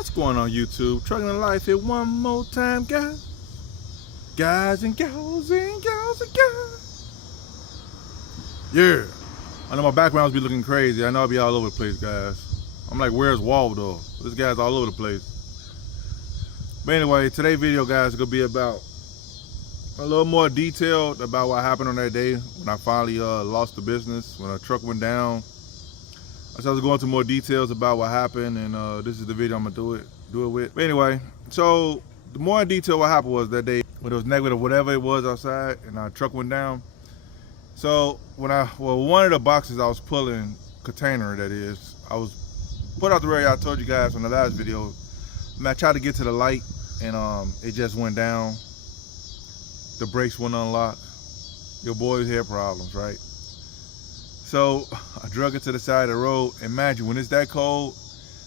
What's going on YouTube? Trucking in life here one more time, guys. Guys and gals and gals and guys. Yeah. I know my backgrounds be looking crazy. I know I'll be all over the place, guys. I'm like, where's Waldo? This guy's all over the place. But anyway, today's video, guys, is gonna be about a little more detailed about what happened on that day when I finally lost the business, when a truck went down. I was going into more details about what happened, and this is the video I'm gonna do it with. But anyway, so the more in detail what happened was that day when it was negative, whatever it was outside, and our truck went down. So when one of the boxes I was pulling, container that is, I was put out the radio. I told you guys on the last video. I tried to get to the light, and it just went down. The brakes wouldn't unlock. Your boys had problems, right? So I drug it to the side of the road. Imagine when it's that cold,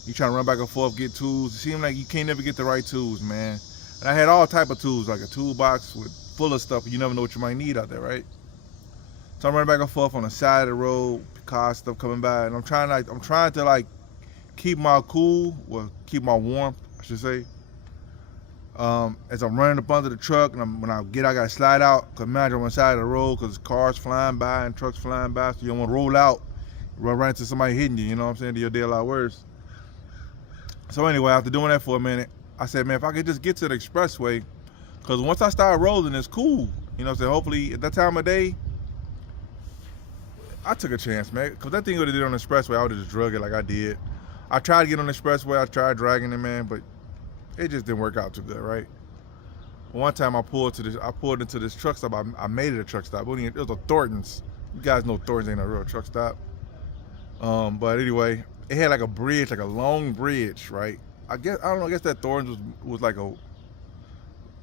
you trying to run back and forth, get tools. It seems like you can't never get the right tools, man. And I had all type of tools, like a toolbox full of stuff. You never know what you might need out there, right? So I'm running back and forth on the side of the road, car stuff coming by, and I'm trying to keep my cool, or keep my warmth, I should say. As I'm running up under the truck, and when I gotta slide out. Cause imagine I'm on the side of the road, cause cars flying by and trucks flying by, so you don't want to roll out, run right into somebody hitting you. You know what I'm saying? Your day a lot worse. So anyway, after doing that for a minute, I said, man, if I could just get to the expressway, cause once I start rolling, it's cool. You know what I'm saying? Hopefully, at that time of day, I took a chance, man. Cause that thing would have did on the expressway, I would have just drug it like I did. I tried to get on the expressway, I tried dragging it, man, but it just didn't work out too good, right? One time I pulled into this truck stop. I made it a truck stop. It was a Thornton's. You guys know Thornton's ain't a real truck stop. But anyway, it had like a bridge, like a long bridge, right? I guess that Thornton's was like a,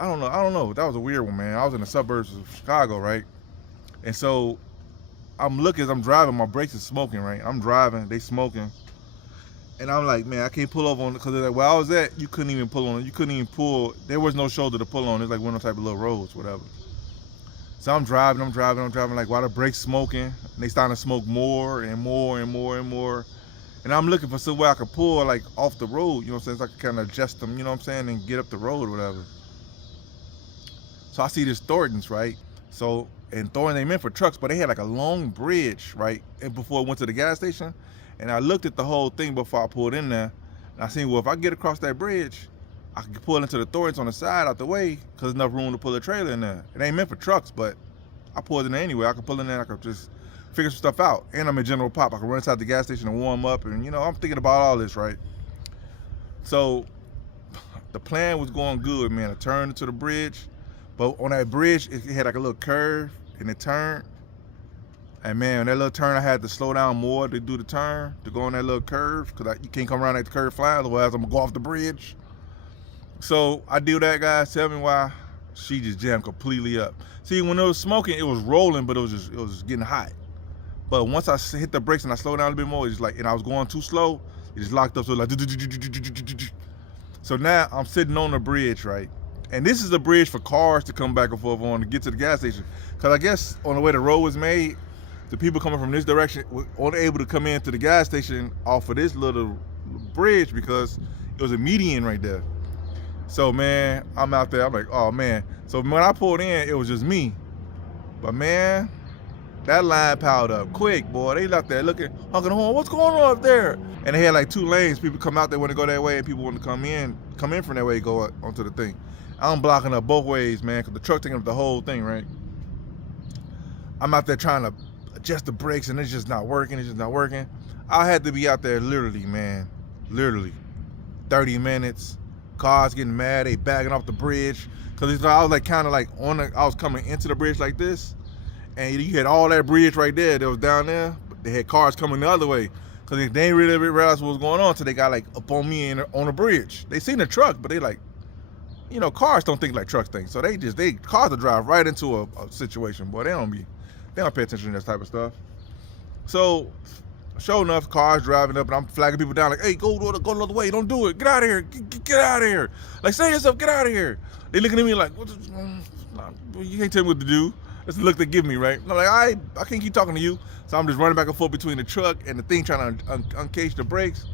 I don't know. That was a weird one, man. I was in the suburbs of Chicago, right? And so I'm looking as I'm driving, my brakes are smoking, right? I'm driving, they smoking. And I'm like, man, I can't pull over on it, because like, where I was at, you couldn't even pull on it. You couldn't even pull. There was no shoulder to pull on. It's like one of those type of little roads, whatever. So I'm driving, like, while the brakes smoking, and they starting to smoke more and more and more and more. And I'm looking for somewhere I could pull, like, off the road, you know what I'm saying? So I could kind of adjust them, you know what I'm saying, and get up the road or whatever. So I see this Thornton's, right? So, and Thornton, they meant for trucks, but they had like a long bridge, right? And before it went to the gas station. And I looked at the whole thing before I pulled in there, and I seen, well, if I get across that bridge, I can pull into the Thorntons on the side out the way, because there's enough room to pull a trailer in there. It ain't meant for trucks, but I pulled in there anyway. I could pull in there, I could just figure some stuff out. And I'm in General Pop. I can run inside the gas station and warm up, and you know, I'm thinking about all this, right? So the plan was going good, man. I turned into the bridge, but on that bridge, it had like a little curve, and it turned. And man, on that little turn, I had to slow down more to do the turn, to go on that little curve, because you can't come around that curve flying, otherwise I'm gonna go off the bridge. So I do that, guys. Tell me why. She just jammed completely up. See, when it was smoking, it was rolling, but it was just getting hot. But once I hit the brakes and I slowed down a bit more, it's like, and I was going too slow, it just locked up, so like, so now I'm sitting on the bridge, right? And this is a bridge for cars to come back and forth on to get to the gas station. Because I guess on the way the road was made, the people coming from this direction were only able to come into the gas station off of this little bridge because it was a median right there. So man, I'm out there, I'm like, oh man. So when I pulled in, it was just me. But man, that line piled up quick, boy. They left there looking, honking the horn, what's going on up there? And they had like two lanes. People come out there want to go that way, and people want to come in from that way, go onto the thing. I'm blocking up both ways, man, because the truck taking up the whole thing, right? I'm out there trying to adjust the brakes, and it's just not working. I had to be out there literally, man, 30 minutes. Cars getting mad, they backing off the bridge, because I was like kind of like I was coming into the bridge like this, and you had all that bridge right there that was down there, but they had cars coming the other way, because they ain't really realize what was going on, so they got like up on me on the bridge. They seen the truck, but they like, you know, cars don't think like trucks think, so cars will drive right into a situation, boy. They don't pay attention to this type of stuff. So, sure enough, cars driving up, and I'm flagging people down like, hey, go the other way, don't do it, get out of here, get out of here. Like, say yourself, get out of here. They looking at me like, you can't tell me what to do. That's the look they give me, right? I'm like, I can't keep talking to you. So I'm just running back and forth between the truck and the thing, trying to uncage the brakes.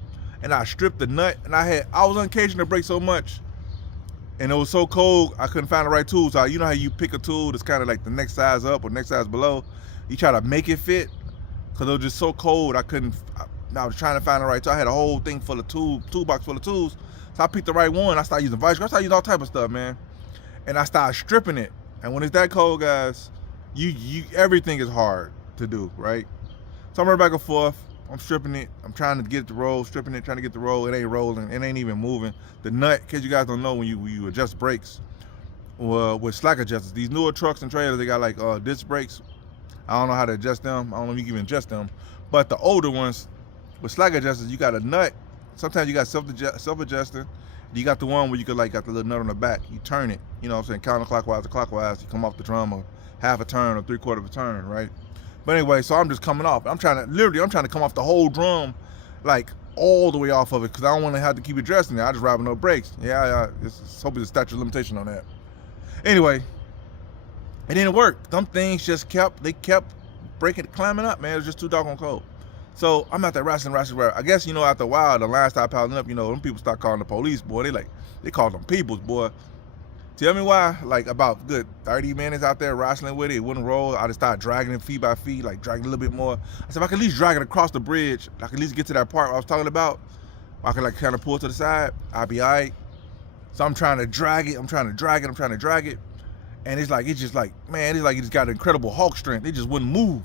and I stripped the nut, and I was uncaging the brake so much, and it was so cold I couldn't find the right tool. So you know how you pick a tool that's kind of like the next size up or next size below, you try to make it fit, because it was just so cold I was trying to find the right tool. I had a whole thing full of toolbox full of tools. So I picked the right one. I started using vice grips. I started using all type of stuff, man. And I started stripping it. And when it's that cold, guys, everything is hard to do, right? So I'm running back and forth. I'm stripping it. I'm trying to get it to roll, stripping it, trying to get the roll. It ain't rolling. It ain't even moving. The nut, in case you guys don't know, when you adjust brakes with slack adjusters, these newer trucks and trailers, they got like disc brakes. I don't know how to adjust them. I don't know if you can even adjust them. But the older ones with slack adjusters, you got a nut. Sometimes you got self-adjusting. You got the one where you could got the little nut on the back. You turn it, you know what I'm saying, counterclockwise to clockwise. You come off the drum or half a turn or 3/4 of a turn, right? But anyway, so I'm just coming off. I'm trying to come off the whole drum, like all the way off of it, because I don't want to have to keep adjusting it. I just ride with no brakes. Yeah, it's hoping the statute of limitation on that. Anyway, it didn't work. Them things just kept climbing up, man. It was just too doggone cold. So I'm out there wrestling. I guess, after a while, the line started piling up. Them people start calling the police, boy. They called them peoples, boy. Tell me why, about good 30 minutes out there wrestling with it. It wouldn't roll. I just started dragging it feet by feet, dragging a little bit more. I said, if I could at least drag it across the bridge, I could at least get to that part I was talking about, I could kind of pull to the side, I'll be all right. So I'm trying to drag it. And it's just got incredible Hulk strength. It just wouldn't move.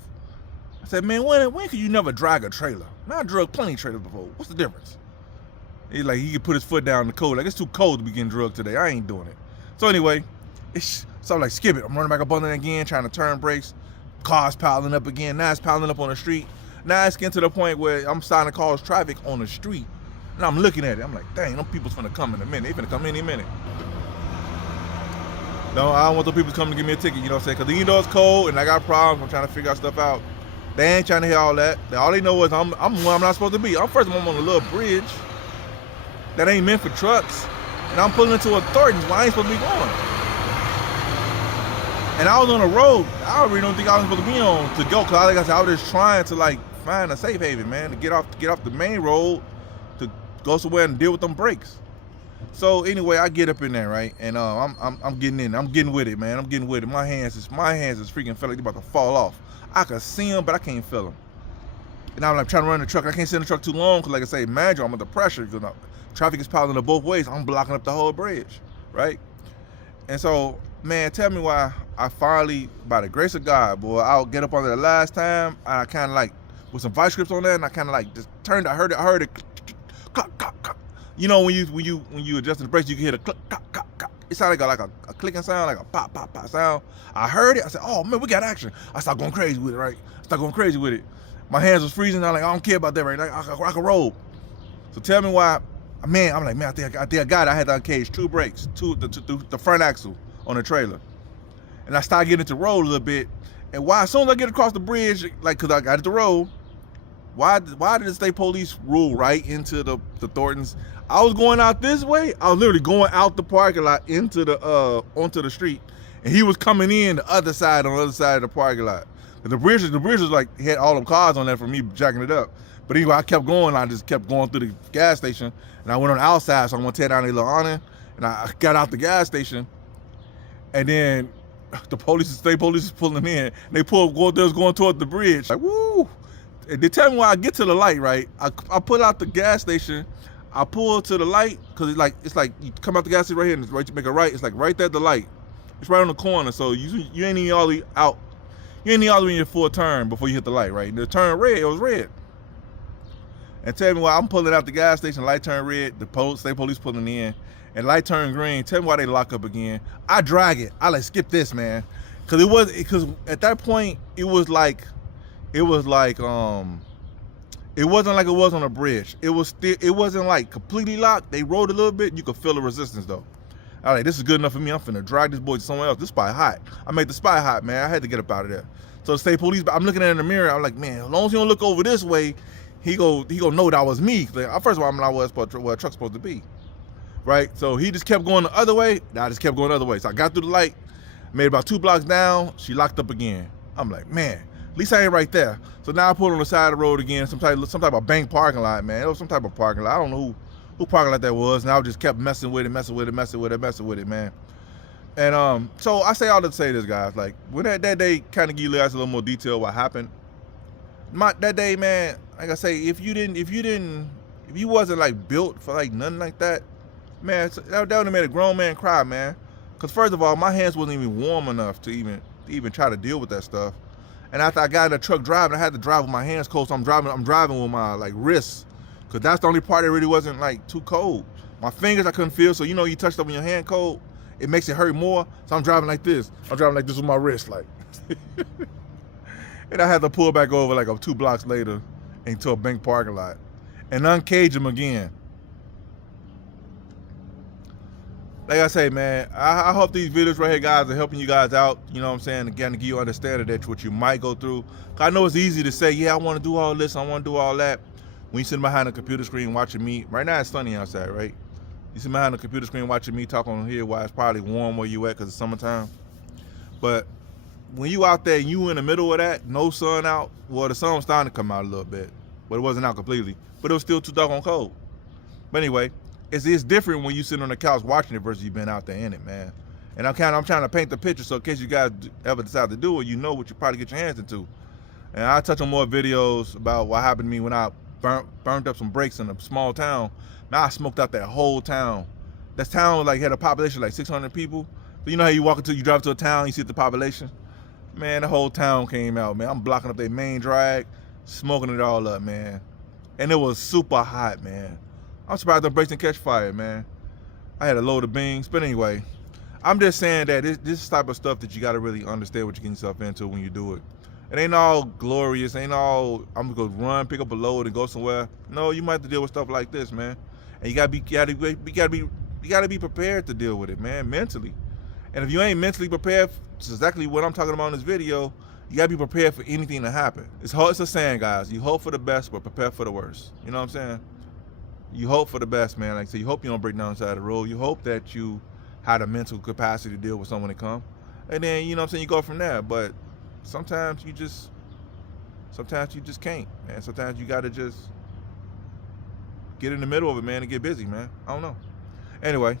I said, man, when could you never drag a trailer? Man, I drug plenty of trailers before. What's the difference? He could put his foot down in the cold. It's too cold to be getting drugged today. I ain't doing it. So anyway, so I'm like, skip it. I'm running back up on it again, trying to turn brakes. Cars piling up again. Now it's piling up on the street. Now it's getting to the point where I'm starting to cause traffic on the street. And I'm looking at it. I'm like, dang, them people's finna come in a minute. They finna come any minute. No, I don't want those people coming to give me a ticket, you know what I'm saying? Because it's cold and I got problems. I'm trying to figure out stuff out. They ain't trying to hear all that. All they know is I'm where I'm not supposed to be. I'm on a little bridge that ain't meant for trucks. And I'm pulling into a Thornton's where I ain't supposed to be going. And I was on a road I really don't think I was supposed to be on to go. Because like I said, I was just trying to find a safe haven, man. To get off the main road to go somewhere and deal with them brakes. So anyway, I get up in there, right? And I'm getting in. I'm getting with it, man. I'm getting with it. My hands is freaking feel like they're about to fall off. I can see them, but I can't feel them. And I'm trying to run the truck. I can't sit in the truck too long because, like I say, imagine I'm under pressure because traffic is piling up both ways. I'm blocking up the whole bridge, right? And so, man, tell me why I finally, by the grace of God, boy, I'll get up on there the last time. And I kind of with some vice grips on there, and I kind of just turned. I heard it, clack, clack, clack. When you adjust the brakes, you can hear the click, clack, clack, clack. It sounded like a clicking sound, like a pop, pop, pop sound. I heard it. I said, oh, man, we got action. I started going crazy with it, right? My hands was freezing. I'm like, I don't care about that, right? I can roll. So tell me why, man, I'm like, man, I think I got it. I had to uncage two brakes, the front axle on the trailer. And I started getting it to roll a little bit. And as soon as I get across the bridge, because I got it to roll, why did the state police roll right into the Thorntons? I was going out this way. I was literally going out the parking lot onto the street, and he was coming in the other side, on the other side of the parking lot. And the bridge was had all them cars on there for me jacking it up. But anyway, I kept going. I just kept going through the gas station, and I went on the outside, so I'm gonna tear down a little awning, and I got out the gas station, and then the state police is pulling in. And they was going toward the bridge. Like, woo! And they tell me when I get to the light, right? I pull out the gas station. I pull to the light because it's like you come out the gas station right here and it's right, you make a right. It's like right there at the light. It's right on the corner, so you ain't even all the way out. You ain't even all the way in your full turn before you hit the light, right? And the turn red, it was red. And tell me why I'm pulling out the gas station, light turn red, the state police pulling in, and light turn green. Tell me why they lock up again. I drag it. I skip this, man, because at that point it wasn't like it was on a bridge. It wasn't completely locked. They rolled a little bit. You could feel the resistance though. All right, this is good enough for me. I'm finna drag this boy to somewhere else. This spot hot. I made the spot hot, man. I had to get up out of there. So the state police, I'm looking at it in the mirror. I'm like, man, as long as he don't look over this way, he gonna know that was me. First of all, I'm not where a truck's supposed to be, right? So he just kept going the other way. I just kept going the other way. So I got through the light, made about 2 blocks down. She locked up again. I'm like, man. At least I ain't right there. So now I pulled on the side of the road again, some type of bank parking lot, man. It was some type of parking lot. I don't know who parking lot that was, and I just kept messing with it, man. And so I say all to say this, guys. Like when that day, kind of give you guys a little more detail what happened. That day, man. Like I say, if you wasn't like built for like nothing like that, man, that would have made a grown man cry, man. Cause first of all, my hands wasn't even warm enough to even try to deal with that stuff. And after I got in the truck driving, I had to drive with my hands cold. So I'm driving with my like wrists, cause that's the only part that really wasn't like too cold. My fingers I couldn't feel. So you touched up on your hand cold, it makes it hurt more. So I'm driving like this. I'm driving like this with my wrist, like. And I had to pull back over like 2 blocks later into a bank parking lot and uncage him again. Like I say, man, I hope these videos right here, guys, are helping you guys out. You know what I'm saying? Again, to give you understanding that what you might go through. I know it's easy to say, yeah, I want to do all this, I want to do all that. When you sit behind a computer screen watching me, right now it's sunny outside, right? You sit behind a computer screen watching me talk on here while it's probably warm where you at because it's summertime. But when you out there and you in the middle of that, no sun out, well, the sun was starting to come out a little bit, but it wasn't out completely. But it was still too doggone cold. But anyway, it's different when you sit on the couch watching it versus you been out there in it, man. And I'm trying to paint the picture so in case you guys ever decide to do it, you know what you probably get your hands into. And I'll touch on more videos about what happened to me when I burnt up some brakes in a small town. Now I smoked out that whole town. That town like had a population of like 600 people. So you know how you drive to a town, you see the population? Man, the whole town came out, man. I'm blocking up their main drag, smoking it all up, man. And it was super hot, man. I'm surprised the brakes didn't catch fire, man. I had a load of beans. But anyway, I'm just saying that this type of stuff that you got to really understand what you're getting yourself into when you do it. It ain't all glorious. Ain't all, I'm going to go run, pick up a load, and go somewhere. No, you might have to deal with stuff like this, man. And you got to be prepared to deal with it, man, mentally. And if you ain't mentally prepared, it's exactly what I'm talking about in this video, you gotta be prepared for anything to happen. It's a saying, guys, you hope for the best, but prepare for the worst. You know what I'm saying? You hope for the best, man. Like I say, you hope you don't break down the side of the road. You hope that you had the mental capacity to deal with someone that come. And then, you know what I'm saying, you go from there. But sometimes you just can't, man. Sometimes you gotta just get in the middle of it, man, and get busy, man. I don't know. Anyway,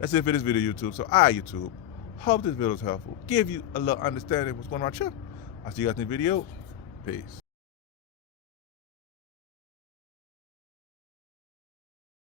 that's it for this video, YouTube. So, YouTube. Hope this video is helpful. Give you a little understanding of what's going on here. I'll see you guys in the video. Peace.